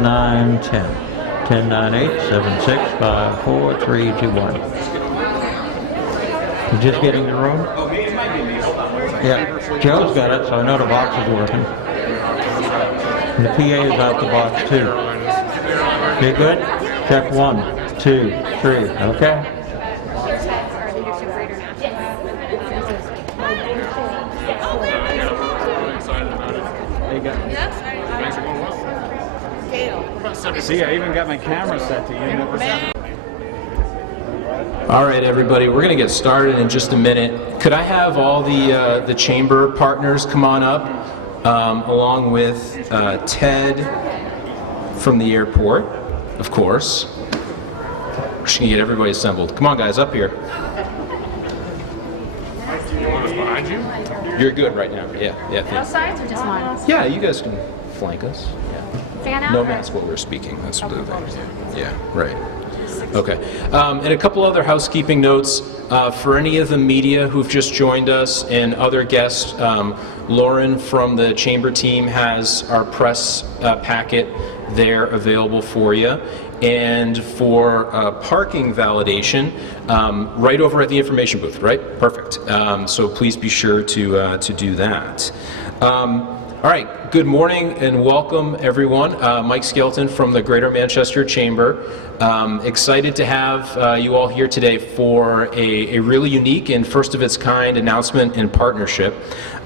9, 10. 10, 9, 8, 7, 6, 5, 4, 3, 2, 1. You just getting the room? Yeah, Joe's got it, so I know the box is working. And the PA is out the box too. You good? Check 1, 2, 3, okay? See, I even got my camera set to you. All right, everybody, we're going to get started in just a minute. Could I have all the chamber partners come on up, along with Ted from the airport, of course. We're just going to get everybody assembled. Come on, guys, up here. You want us behind you? You're good right now. Yeah. Both sides or just one? Yeah, you guys can flank us. Yeah. Fan out? No mask while we're speaking. That's the thing. Yeah, right. Okay. And a couple other housekeeping notes. For any of the media who've just joined us and other guests, Lauren from the Chamber team has our press packet there available for you. And for parking validation, right over at the information booth, right? Perfect. So please be sure to do that. All right, good morning and welcome everyone. Mike Skelton from the Greater Manchester Chamber. Excited to have you all here today for a really unique and first of its kind announcement and partnership.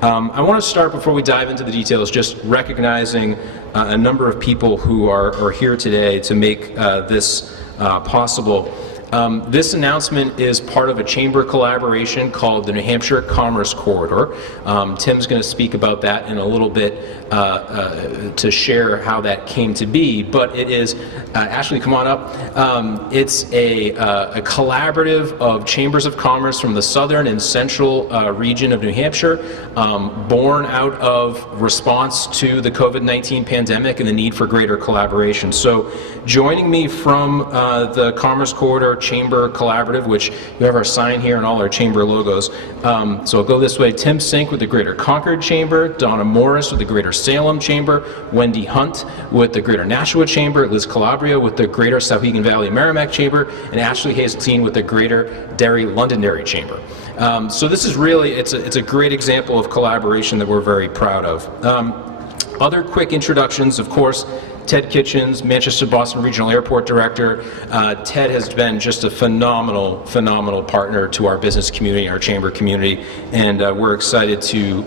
I want to start before we dive into the details just recognizing a number of people who are here today to make this possible. This announcement is part of a chamber collaboration called the New Hampshire Commerce Corridor. Tim's going to speak about that in a little bit to share how that came to be, but it is, Ashley, come on up. It's a collaborative of chambers of commerce from the southern and central region of New Hampshire, born out of response to the COVID-19 pandemic and the need for greater collaboration. So joining me from the Commerce Corridor Chamber Collaborative, which you have our sign here and all our chamber logos. So I'll go this way. Tim Sink with the Greater Concord Chamber, Donna Morris with the Greater Salem Chamber, Wendy Hunt with the Greater Nashua Chamber, Liz Calabria with the Greater Souhegan Valley Merrimack Chamber, and Ashley Hazeltine with the Greater Derry Londonderry Chamber. So this is really, it's a great example of collaboration that we're very proud of. Other quick introductions, of course, Ted Kitchens, Manchester-Boston Regional Airport Director. Ted has been just a phenomenal partner to our business community, our chamber community, and we're excited to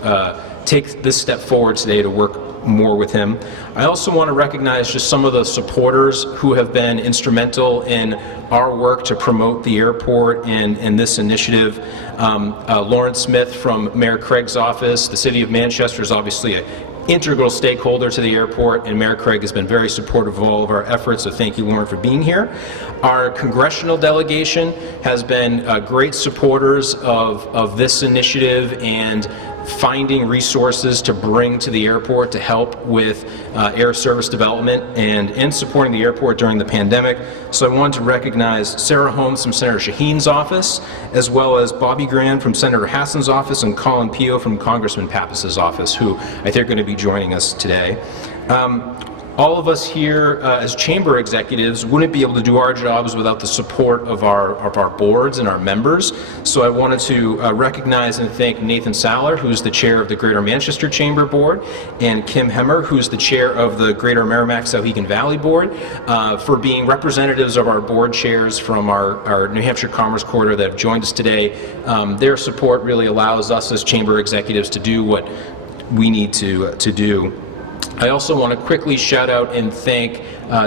take this step forward today to work more with him. I also want to recognize just some of the supporters who have been instrumental in our work to promote the airport and this initiative. Lauren Smith from Mayor Craig's office. The City of Manchester is obviously an integral stakeholder to the airport, and Mayor Craig has been very supportive of all of our efforts, so thank you, Lauren, for being here. Our congressional delegation has been great supporters of this initiative and finding resources to bring to the airport to help with air service development and supporting the airport during the pandemic. So I wanted to recognize Sarah Holmes from Senator Shaheen's office, as well as Bobby Grand from Senator Hassan's office and Colin Pio from Congressman Pappas's office, who I think are going to be joining us today. All of us here as chamber executives wouldn't be able to do our jobs without the support of our boards and our members. So I wanted to recognize and thank Nathan Saller, who's the chair of the Greater Manchester Chamber Board, and Kim Hemmer, who's the chair of the Greater Merrimack Souhegan Valley Board, for being representatives of our board chairs from our New Hampshire Commerce Corridor that have joined us today. Their support really allows us as chamber executives to do what we need to do. I also want to quickly shout out and thank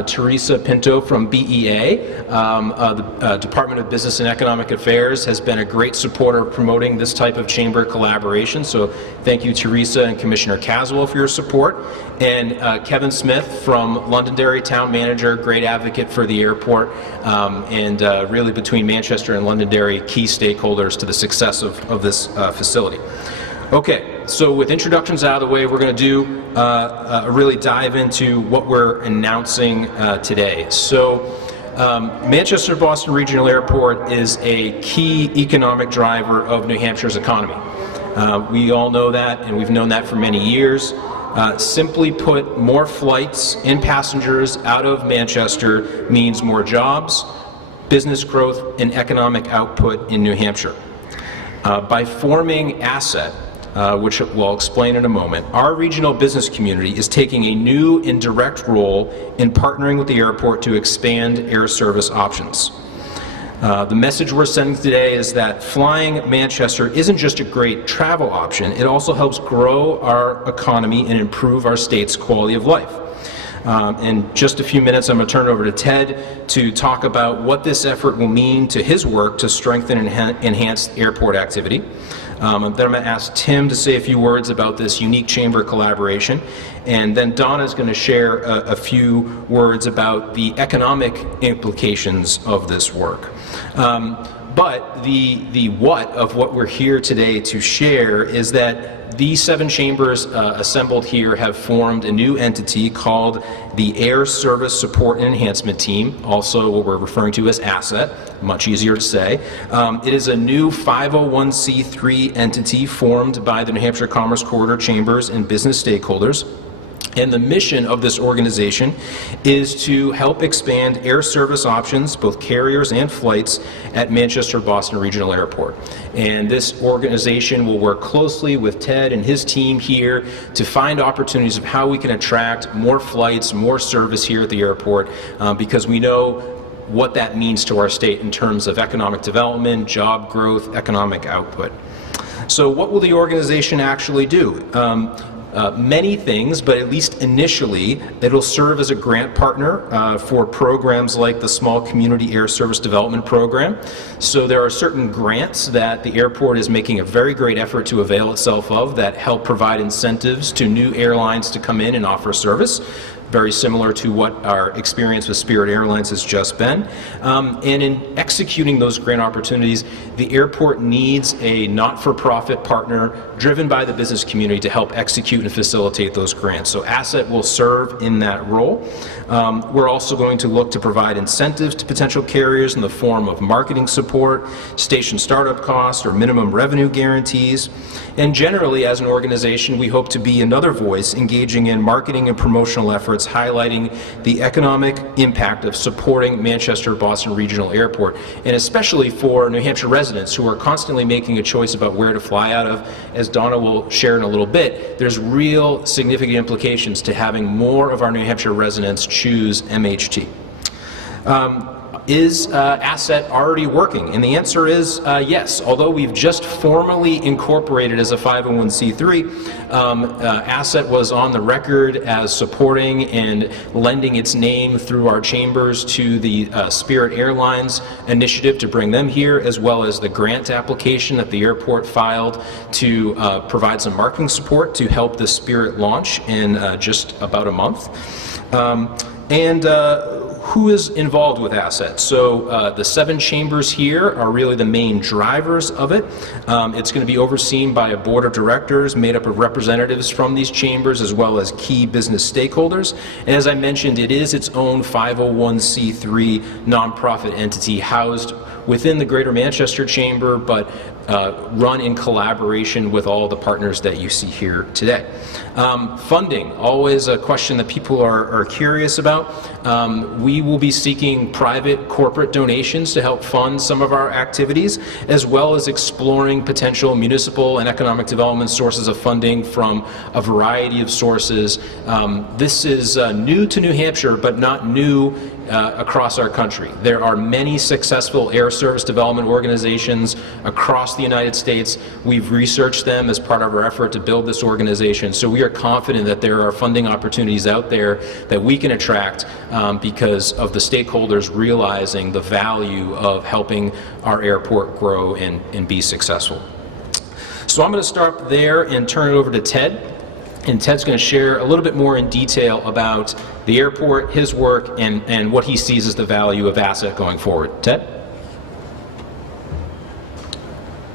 Teresa Pinto from BEA. The Department of Business and Economic Affairs has been a great supporter of promoting this type of chamber collaboration. So thank you, Teresa and Commissioner Caswell, for your support. And Kevin Smith from Londonderry Town Manager, great advocate for the airport, and really between Manchester and Londonderry, key stakeholders to the success of this facility. Okay, so with introductions out of the way, we're going to do really dive into what we're announcing today. So Manchester-Boston Regional Airport is a key economic driver of New Hampshire's economy. We all know that, and we've known that for many years. Simply put, more flights and passengers out of Manchester means more jobs, business growth, and economic output in New Hampshire. By forming Asset, which we'll explain in a moment, our regional business community is taking a new and direct role in partnering with the airport to expand air service options. The message we're sending today is that flying Manchester isn't just a great travel option, it also helps grow our economy and improve our state's quality of life. In just a few minutes, I'm going to turn it over to Ted to talk about what this effort will mean to his work to strengthen and enhance airport activity. Then I'm going to ask Tim to say a few words about this unique chamber collaboration. And then Donna is going to share a few words about the economic implications of this work. But the what of what we're here today to share is that these 7 chambers assembled here have formed a new entity called the Air Service Support and Enhancement Team, also what we're referring to as Asset, much easier to say. It is a new 501c3 entity formed by the New Hampshire Commerce Corridor Chambers and business stakeholders. And the mission of this organization is to help expand air service options, both carriers and flights, at Manchester Boston Regional Airport. And this organization will work closely with Ted and his team here to find opportunities of how we can attract more flights, more service here at the airport, because we know what that means to our state in terms of economic development, job growth, economic output. So what will the organization actually do? Many things, but at least initially, it'll serve as a grant partner for programs like the Small Community Air Service Development Program. So there are certain grants that the airport is making a very great effort to avail itself of that help provide incentives to new airlines to come in and offer service. Very similar to what our experience with Spirit Airlines has just been. And in executing those grant opportunities, the airport needs a not-for-profit partner driven by the business community to help execute and facilitate those grants. So Asset will serve in that role. We're also going to look to provide incentives to potential carriers in the form of marketing support, station startup costs, or minimum revenue guarantees. And generally, as an organization, we hope to be another voice engaging in marketing and promotional efforts highlighting the economic impact of supporting Manchester Boston Regional Airport, and especially for New Hampshire residents who are constantly making a choice about where to fly out of. As Donna will share in a little bit, there's real significant implications to having more of our New Hampshire residents choose MHT. Is Asset already working? And the answer is yes. Although we've just formally incorporated as a 501c3, Asset was on the record as supporting and lending its name through our chambers to the Spirit Airlines initiative to bring them here, as well as the grant application that the airport filed to provide some marketing support to help the Spirit launch in just about a month. Who is involved with Asset? So the 7 chambers here are really the main drivers of it. It's going to be overseen by a board of directors made up of representatives from these chambers as well as key business stakeholders. And as I mentioned, it is its own 501c3 nonprofit entity housed within the Greater Manchester Chamber, but run in collaboration with all the partners that you see here today. Funding, always a question that people are curious about. We will be seeking private corporate donations to help fund some of our activities, as well as exploring potential municipal and economic development sources of funding from a variety of sources. This is new to New Hampshire, but not new across our country. There are many successful air service development organizations across the United States. We've researched them as part of our effort to build this organization. So we are confident that there are funding opportunities out there that we can attract because of the stakeholders realizing the value of helping our airport grow and be successful. So I'm going to start there and turn it over to Ted. And Ted's going to share a little bit more in detail about the airport, his work, and what he sees as the value of Asset going forward. Ted?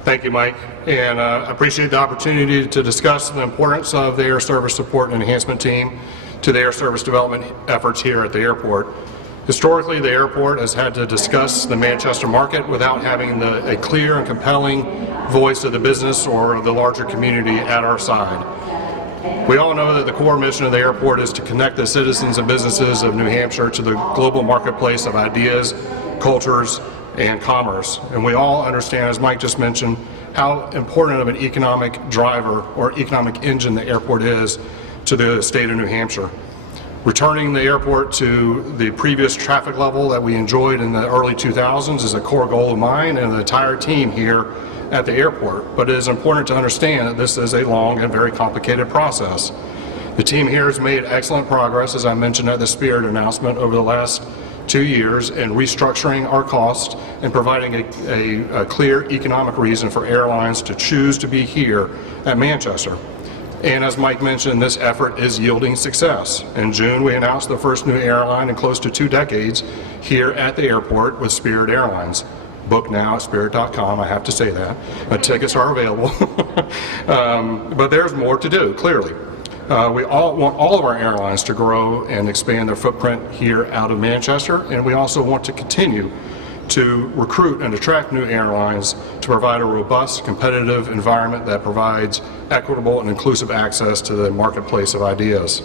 Thank you, Mike, and I appreciate the opportunity to discuss the importance of the Air Service Support and Enhancement Team to the air service development efforts here at the airport. Historically, the airport has had to discuss the Manchester market without having a clear and compelling voice of the business or of the larger community at our side. We all know that the core mission of the airport is to connect the citizens and businesses of New Hampshire to the global marketplace of ideas, cultures, and commerce. And we all understand, as Mike just mentioned, how important of an economic driver or economic engine the airport is to the state of New Hampshire. Returning the airport to the previous traffic level that we enjoyed in the early 2000s is a core goal of mine and the entire team here at the airport. But it is important to understand that this is a long and very complicated process. The team here has made excellent progress, as I mentioned at the Spirit announcement, over the last 2 years in restructuring our costs and providing a clear economic reason for airlines to choose to be here at Manchester. And as Mike mentioned, this effort is yielding success. In June, we announced the first new airline in close to 2 decades here at the airport with Spirit Airlines. Book now at spirit.com, I have to say that. Tickets are available. But there's more to do, clearly. We all want all of our airlines to grow and expand their footprint here out of Manchester, and we also want to continue to recruit and attract new airlines to provide a robust, competitive environment that provides equitable and inclusive access to the marketplace of ideas.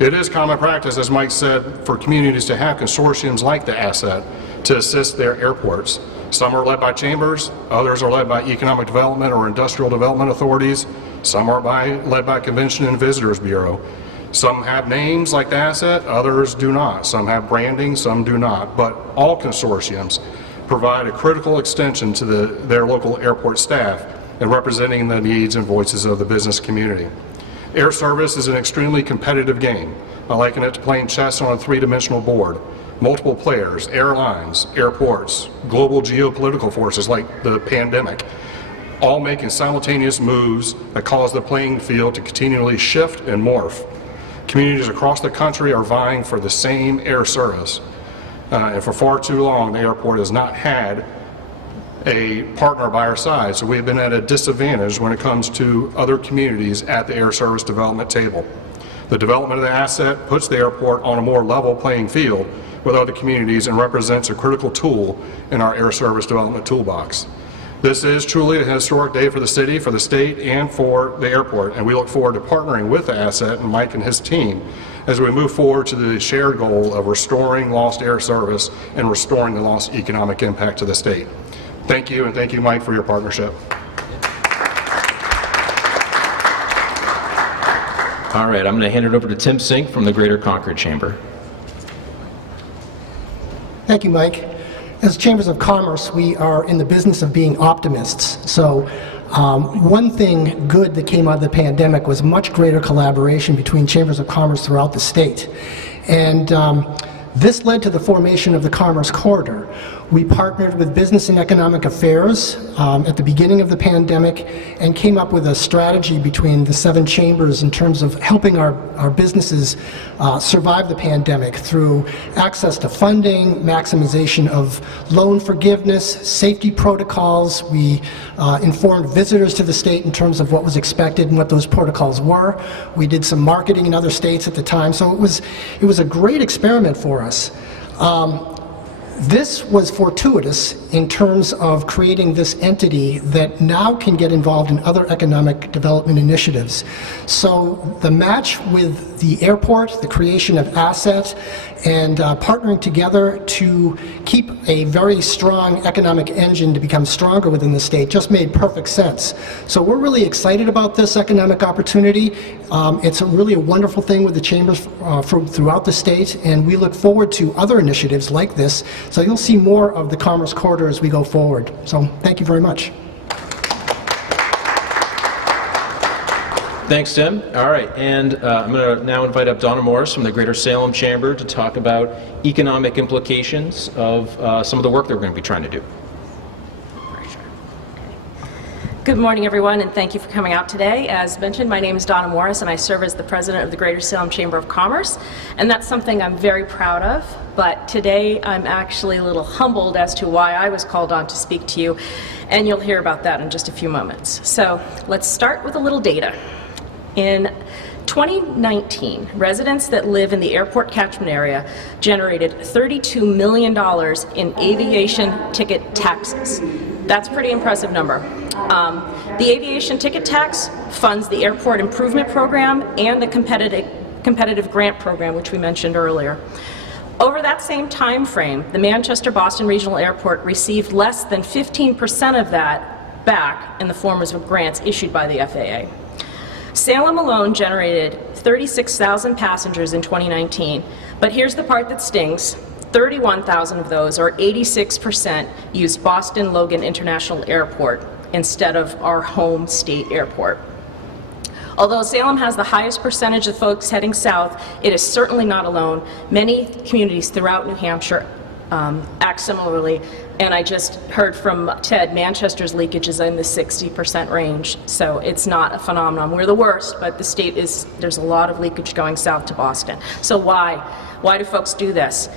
It is common practice, as Mike said, for communities to have consortiums like the Asset to assist their airports. Some are led by chambers, others are led by economic development or industrial development authorities, some are led by Convention and Visitors Bureau. Some have names like the Asset, others do not. Some have branding, some do not. But all consortiums provide a critical extension to their local airport staff in representing the needs and voices of the business community. Air service is an extremely competitive game. I liken it to playing chess on a 3-dimensional board. Multiple players, airlines, airports, global geopolitical forces like the pandemic, all making simultaneous moves that cause the playing field to continually shift and morph. Communities across the country are vying for the same air service. And for far too long, the airport has not had a partner by our side, so we have been at a disadvantage when it comes to other communities at the air service development table. The development of the Asset puts the airport on a more level playing field with other communities and represents a critical tool in our air service development toolbox. This is truly a historic day for the city, for the state, and for the airport, and we look forward to partnering with the Asset and Mike and his team as we move forward to the shared goal of restoring lost air service and restoring the lost economic impact to the state. Thank you, and thank you, Mike, for your partnership. All right, I'm going to hand it over to Tim Sink from the Greater Concord Chamber. Thank you, Mike. As Chambers of Commerce, we are in the business of being optimists. So one thing good that came out of the pandemic was much greater collaboration between Chambers of Commerce throughout the state. And this led to the formation of the Commerce Corridor. We partnered with Business and Economic Affairs at the beginning of the pandemic and came up with a strategy between the 7 chambers in terms of helping our businesses survive the pandemic through access to funding, maximization of loan forgiveness, safety protocols. We informed visitors to the state in terms of what was expected and what those protocols were. We did some marketing in other states at the time, so it was a great experiment for us. This was fortuitous in terms of creating this entity that now can get involved in other economic development initiatives. So the match with the airport, the creation of Asset, and partnering together to keep a very strong economic engine to become stronger within the state just made perfect sense. So we're really excited about this economic opportunity. It's really a wonderful thing with the chambers throughout the state, and we look forward to other initiatives like this. So you'll see more of the Commerce Corridor as we go forward. So thank you very much. Thanks, Tim. All right, and I'm going to now invite up Donna Morris from the Greater Salem Chamber to talk about economic implications of some of the work that we're going to be trying to do. Good morning, everyone, and thank you for coming out today. As mentioned, my name is Donna Morris, and I serve as the president of the Greater Salem Chamber of Commerce, and that's something I'm very proud of. But today, I'm actually a little humbled as to why I was called on to speak to you, and you'll hear about that in just a few moments. So let's start with a little data. In 2019, residents that live in the airport catchment area generated $32 million in aviation ticket taxes. That's a pretty impressive number. The aviation ticket tax funds the airport improvement program and the competitive grant program, which we mentioned earlier. Over that same time frame, the Manchester-Boston Regional Airport received less than 15% of that back in the form of grants issued by the FAA. Salem alone generated 36,000 passengers in 2019, but here's the part that stings. 31,000 of those, or 86%, used Boston Logan International Airport instead of our home state airport. Although Salem has the highest percentage of folks heading south, it is certainly not alone. Many communities throughout New Hampshire act similarly, and I just heard from Ted, Manchester's leakage is in the 60% range, so it's not a phenomenon. We're the worst, but the state is, there's a lot of leakage going south to Boston. So why? Why do folks do this?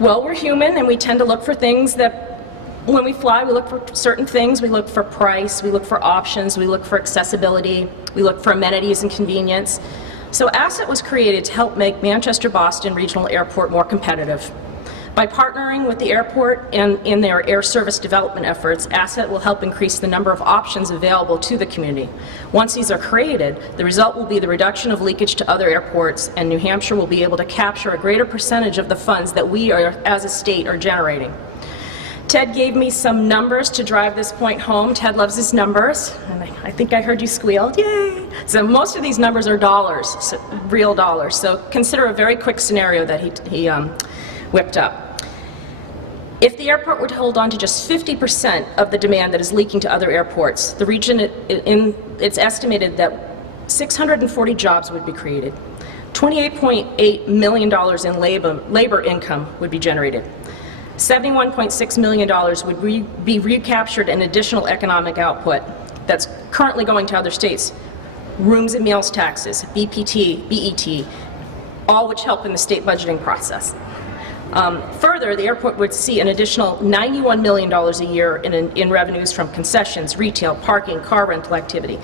Well, we're human, and we tend to look for things that, when we fly, we look for certain things. We look for price, we look for options, we look for accessibility, we look for amenities and convenience. So Asset was created to help make Manchester-Boston Regional Airport more competitive. By partnering with the airport and in their air service development efforts, Asset will help increase the number of options available to the community. Once these are created, the result will be the reduction of leakage to other airports, and New Hampshire will be able to capture a greater percentage of the funds that we are, as a state, are generating. Ted gave me some numbers to drive this point home. Ted loves his numbers, and I think I heard you squeal, yay! So most of these numbers are dollars, so real dollars. So consider a very quick scenario that he whipped up. If the airport were to hold on to just 50% of the demand that is leaking to other airports, the region, it's estimated that 640 jobs would be created. $28.8 million in labor income would be generated. $71.6 million would be recaptured in additional economic output that's currently going to other states. Rooms and meals taxes, BPT, BET, all which help in the state budgeting process. Further, the airport would see an additional $91 million a year in revenues from concessions, retail, parking, car rental activity.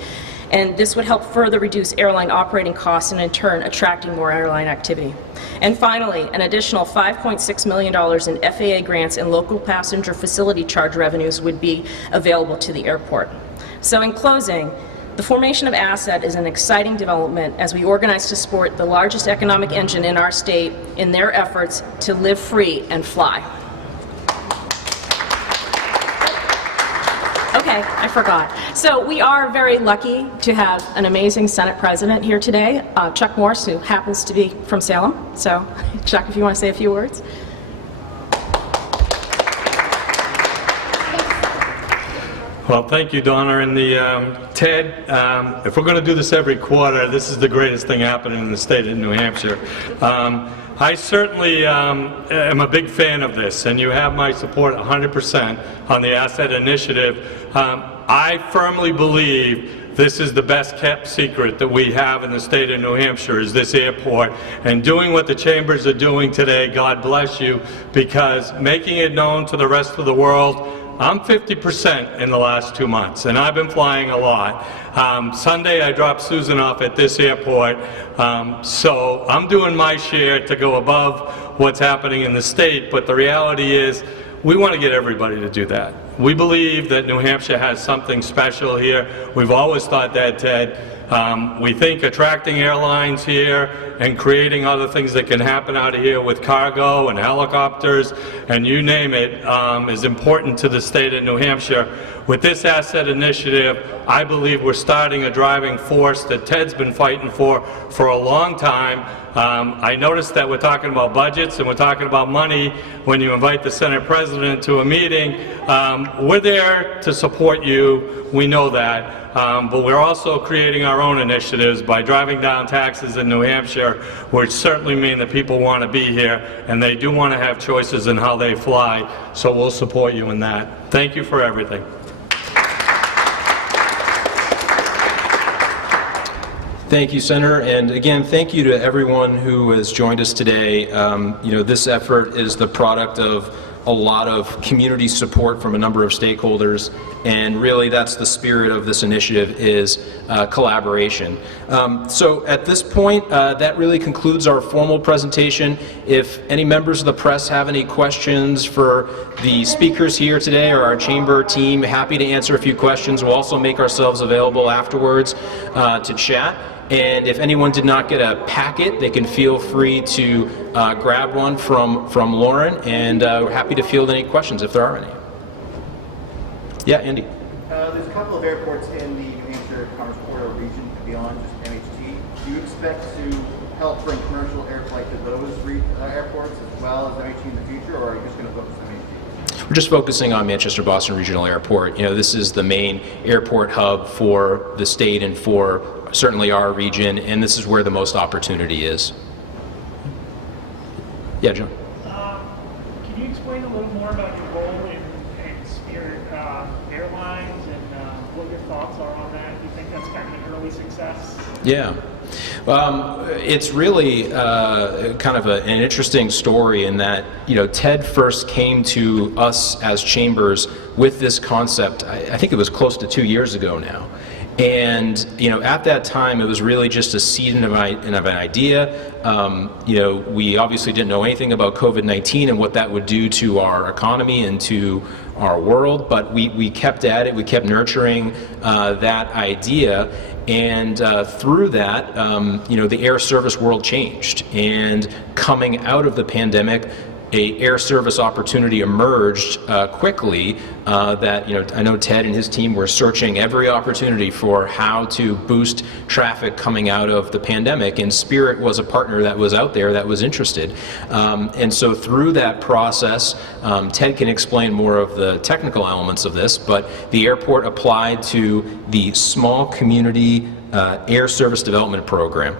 And this would help further reduce airline operating costs and in turn attracting more airline activity. And finally, an additional $5.6 million in FAA grants and local passenger facility charge revenues would be available to the airport. So in closing, the formation of Asset is an exciting development as we organize to support the largest economic engine in our state in their efforts to live free and fly. Okay, I forgot. So we are very lucky to have an amazing Senate President here today, Chuck Morse, who happens to be from Salem. So, Chuck, if you want to say a few words. Well, thank you, Donna. And Ted, if we're going to do this every quarter, this is the greatest thing happening in the state of New Hampshire. I certainly am a big fan of this, and you have my support 100% on the Asset Initiative. I firmly believe this is the best kept secret that we have in the state of New Hampshire, is this airport. And doing what the chambers are doing today, God bless you, because making it known to the rest of the world. I'm 50% in the last 2 months, and I've been flying a lot. Sunday I dropped Susan off at this airport, so I'm doing my share to go above what's happening in the state, but the reality is we want to get everybody to do that. We believe that New Hampshire has something special here. We've always thought that, Ted. We think attracting airlines here and creating other things that can happen out of here with cargo and helicopters and you name it is important to the state of New Hampshire. With this Asset Initiative, I believe we're starting a driving force that Ted's been fighting for a long time. I noticed that we're talking about budgets and we're talking about money when you invite the Senate President to a meeting. We're there to support you, we know that. But we're also creating our own initiatives by driving down taxes in New Hampshire, which certainly mean that people want to be here and they do want to have choices in how they fly, so we'll support you in that. Thank you for everything. Thank you, Senator, and again, thank you to everyone who has joined us today. You know, this effort is the product of a lot of community support from a number of stakeholders, and really that's the spirit of this initiative, is collaboration. So at this point, that really concludes our formal presentation. If any members of the press have any questions for the speakers here today or our chamber team, happy to answer a few questions. We'll also make ourselves available afterwards to chat. And if anyone did not get a packet, they can feel free to grab one from Lauren, and we're happy to field any questions if there are any. Yeah, Andy. There's a couple of airports in the New Hampshire Commerce Corridor region beyond just MHT. Do you expect to help bring commercial air flight to those airports as well as MHT in the future, or are you just going to focus on MHT? We're just focusing on Manchester Boston Regional Airport. You know, this is the main airport hub for the state and for certainly our region, and this is where the most opportunity is. Yeah, John. Can you explain a little more about your role in Spirit Airlines and what your thoughts are on that? Do you think that's kind of an early success? Yeah. It's really kind of an interesting story in that, you know, Ted first came to us as chambers with this concept, I think it was close to 2 years ago now. And, you know, at that time, it was really just a seed of an idea. You know, we obviously didn't know anything about COVID-19 and what that would do to our economy and to our world, but we kept at it, we kept nurturing that idea. And through that, you know, the air service world changed. And coming out of the pandemic, a air service opportunity emerged quickly that, you know, I know Ted and his team were searching every opportunity for how to boost traffic coming out of the pandemic, and Spirit was a partner that was out there that was interested. And so through that process, Ted can explain more of the technical elements of this, but the airport applied to the Small Community Air Service Development Program,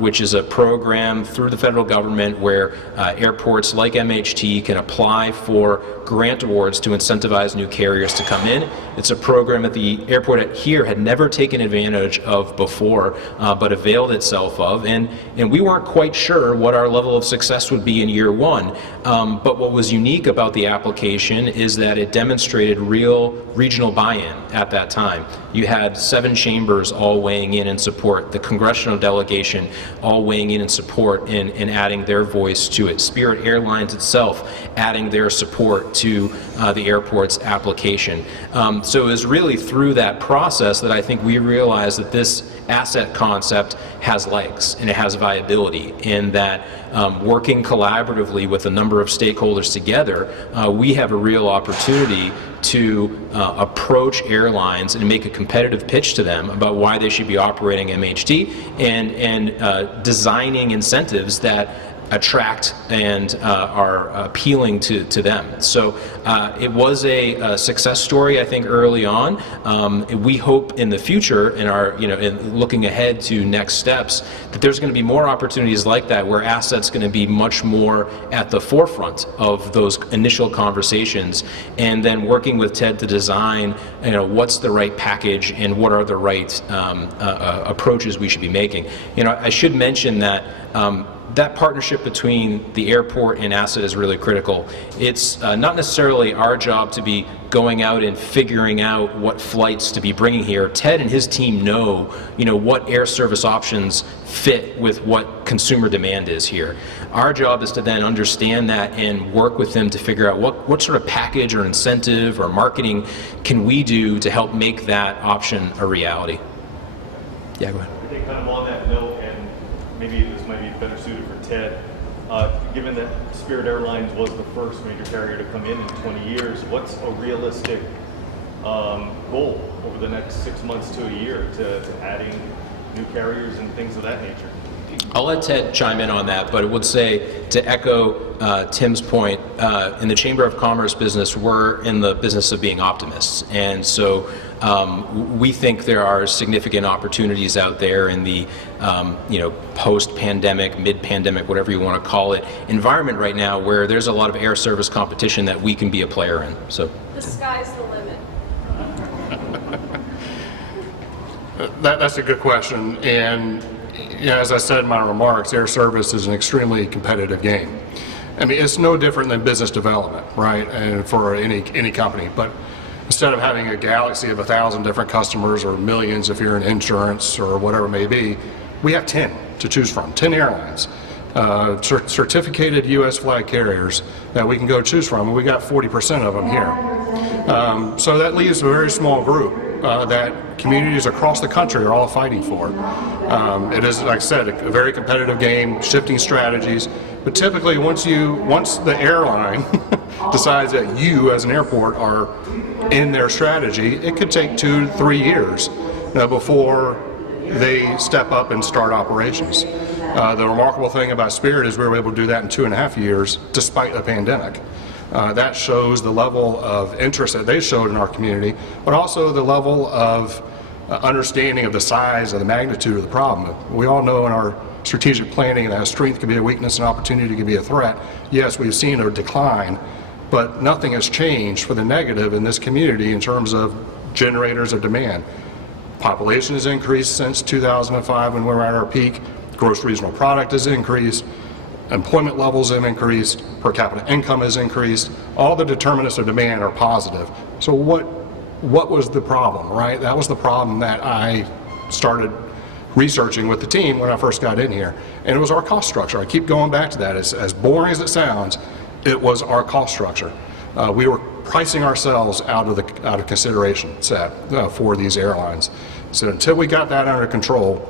which is a program through the federal government where airports like MHT can apply for grant awards to incentivize new carriers to come in. It's a program that the airport here had never taken advantage of before, but availed itself of, and we weren't quite sure what our level of success would be in year one. But what was unique about the application is that it demonstrated real regional buy-in at that time. You had 7 chambers all weighing in support, the congressional delegation all weighing in support and adding their voice to it. Spirit Airlines itself adding their support to the airport's application. So it was really through that process that I think we realized that this asset concept has legs and it has viability, and that working collaboratively with a number of stakeholders together, we have a real opportunity to approach airlines and make a competitive pitch to them about why they should be operating MHT, and designing incentives that attract and are appealing to them. So it was a success story, I think, early on. We hope in the future, in our, you know, in looking ahead to next steps, that there's going to be more opportunities like that, where assets going to be much more at the forefront of those initial conversations, and then working with Ted to design, you know, what's the right package and what are the right approaches we should be making. You know, I should mention that that partnership between the airport and asset is really critical. It's not necessarily our job to be going out and figuring out what flights to be bringing here. Ted and his team know, you know, what air service options fit with what consumer demand is here. Our job is to then understand that and work with them to figure out what sort of package or incentive or marketing can we do to help make that option a reality. Yeah, go ahead. I think kind of on that note, and maybe this might be better suited for Ted, given that Spirit Airlines was the first major carrier to come in 20 years, what's a realistic goal over the next 6 months to a year to adding new carriers and things of that nature? I'll let Ted chime in on that, but I would say, to echo Tim's point, in the Chamber of Commerce business, we're in the business of being optimists. And so we think there are significant opportunities out there in the you know, post-pandemic, mid-pandemic, whatever you want to call it, environment right now, where there's a lot of air service competition that we can be a player in. So The sky's the limit. That's a good question, and you know, as I said in my remarks, air service is an extremely competitive game. I mean, it's no different than business development, right? And for any company, but instead of having a galaxy of 1,000 different customers or millions if you're in insurance or whatever it may be, we have 10 to choose from, 10 airlines, certificated U.S. flag carriers that we can go choose from, and we got 40% of them here. So that leaves a very small group that communities across the country are all fighting for. It is, like I said, a very competitive game, shifting strategies, but typically once the airline decides that you as an airport are in their strategy, it could take 2 to 3 years before they step up and start operations. The remarkable thing about Spirit is we were able to do that in 2.5 years despite the pandemic. That shows the level of interest that they showed in our community, but also the level of understanding of the size and the magnitude of the problem. We all know in our strategic planning that strength can be a weakness and opportunity can be a threat. Yes, we've seen a decline, but nothing has changed for the negative in this community in terms of generators of demand. Population has increased since 2005 when we were at our peak. Gross regional product has increased. Employment levels have increased. Per capita income has increased. All the determinants of demand are positive. So what was the problem, right? That was the problem that I started researching with the team when I first got in here. And it was our cost structure. I keep going back to that. As boring as it sounds, it was our cost structure. We were pricing ourselves out of consideration set for these airlines. So until we got that under control,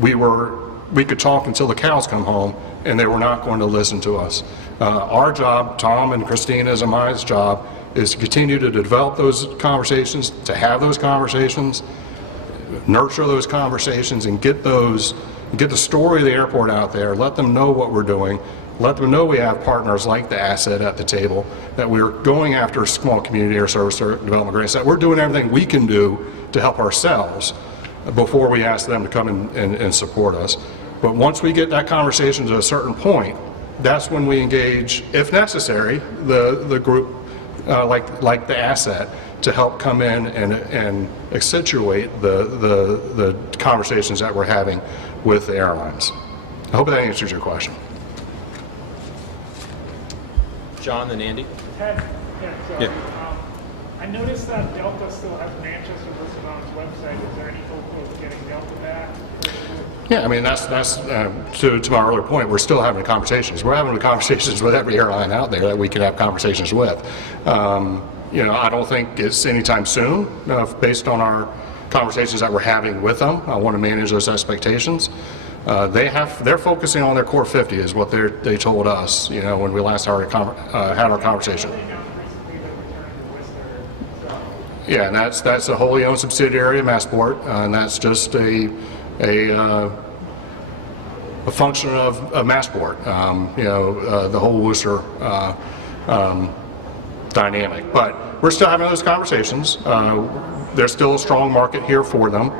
we could talk until the cows come home, and they were not going to listen to us. Our job, Tom and Christina's and my job, is to continue to develop those conversations, to have those conversations, nurture those conversations, and get the story of the airport out there, let them know what we're doing, let them know we have partners like the asset at the table, that we're going after small community air service development grants, that we're doing everything we can do to help ourselves before we ask them to come and support us. But once we get that conversation to a certain point, that's when we engage, if necessary, the group like the asset to help come in and accentuate the conversations that we're having with the airlines. I hope that answers your question. John, then Andy. Ted, so, Yeah. I noticed that Delta still has Manchester listed on its website. Is there any hope of getting Delta back? Yeah, I mean, that's to my earlier point, we're still having conversations. We're having conversations with every airline out there that we can have conversations with. You know, I don't think it's anytime soon, based on our conversations that we're having with them. I want to manage those expectations. They're focusing on their core 50 is what they told us, you know, when we last had our conversation. Yeah, and that's a wholly owned subsidiary of Massport, and that's just a function of Massport. You know, the whole Worcester dynamic. But we're still having those conversations. There's still a strong market here for them.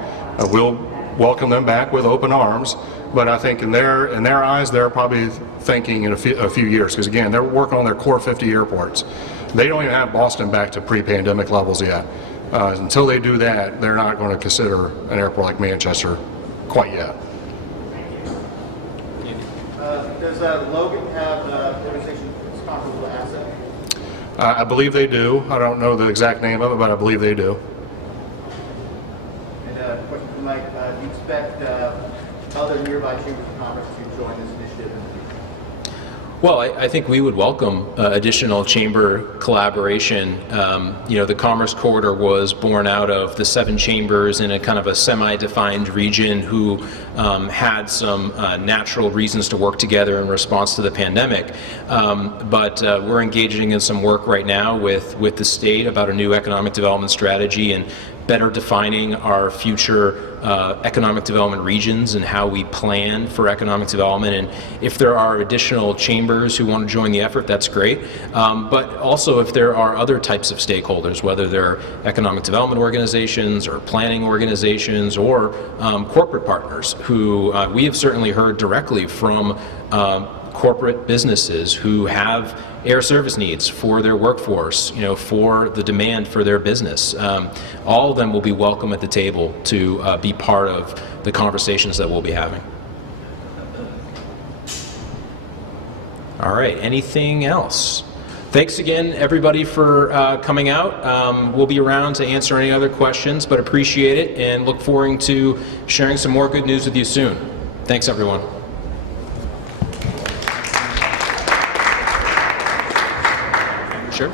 We'll welcome them back with open arms. But I think in their eyes, they're probably thinking in a few years, because again, they're working on their core 50 airports. They don't even have Boston back to pre-pandemic levels yet. Until they do that, they're not going to consider an airport like Manchester quite yet. Does Logan have organization comparable to asset? I believe they do. I don't know the exact name of it, but I believe they do. And a question for Mike. Do you expect other nearby chambers of commerce to join this initiative in the future? Well, I think we would welcome additional chamber collaboration. You know, the Commerce Corridor was born out of the 7 chambers in a kind of a semi-defined region who had some natural reasons to work together in response to the pandemic. But we're engaging in some work right now with the state about a new economic development strategy and better defining our future economic development regions and how we plan for economic development. And if there are additional chambers who want to join the effort, that's great. But also if there are other types of stakeholders, whether they're economic development organizations or planning organizations or corporate partners who we have certainly heard directly from corporate businesses who have air service needs for their workforce, you know, for the demand for their business. All of them will be welcome at the table to be part of the conversations that we'll be having. All right, anything else? Thanks again, everybody, for coming out. We'll be around to answer any other questions, but appreciate it and look forward to sharing some more good news with you soon. Thanks, everyone. Sure.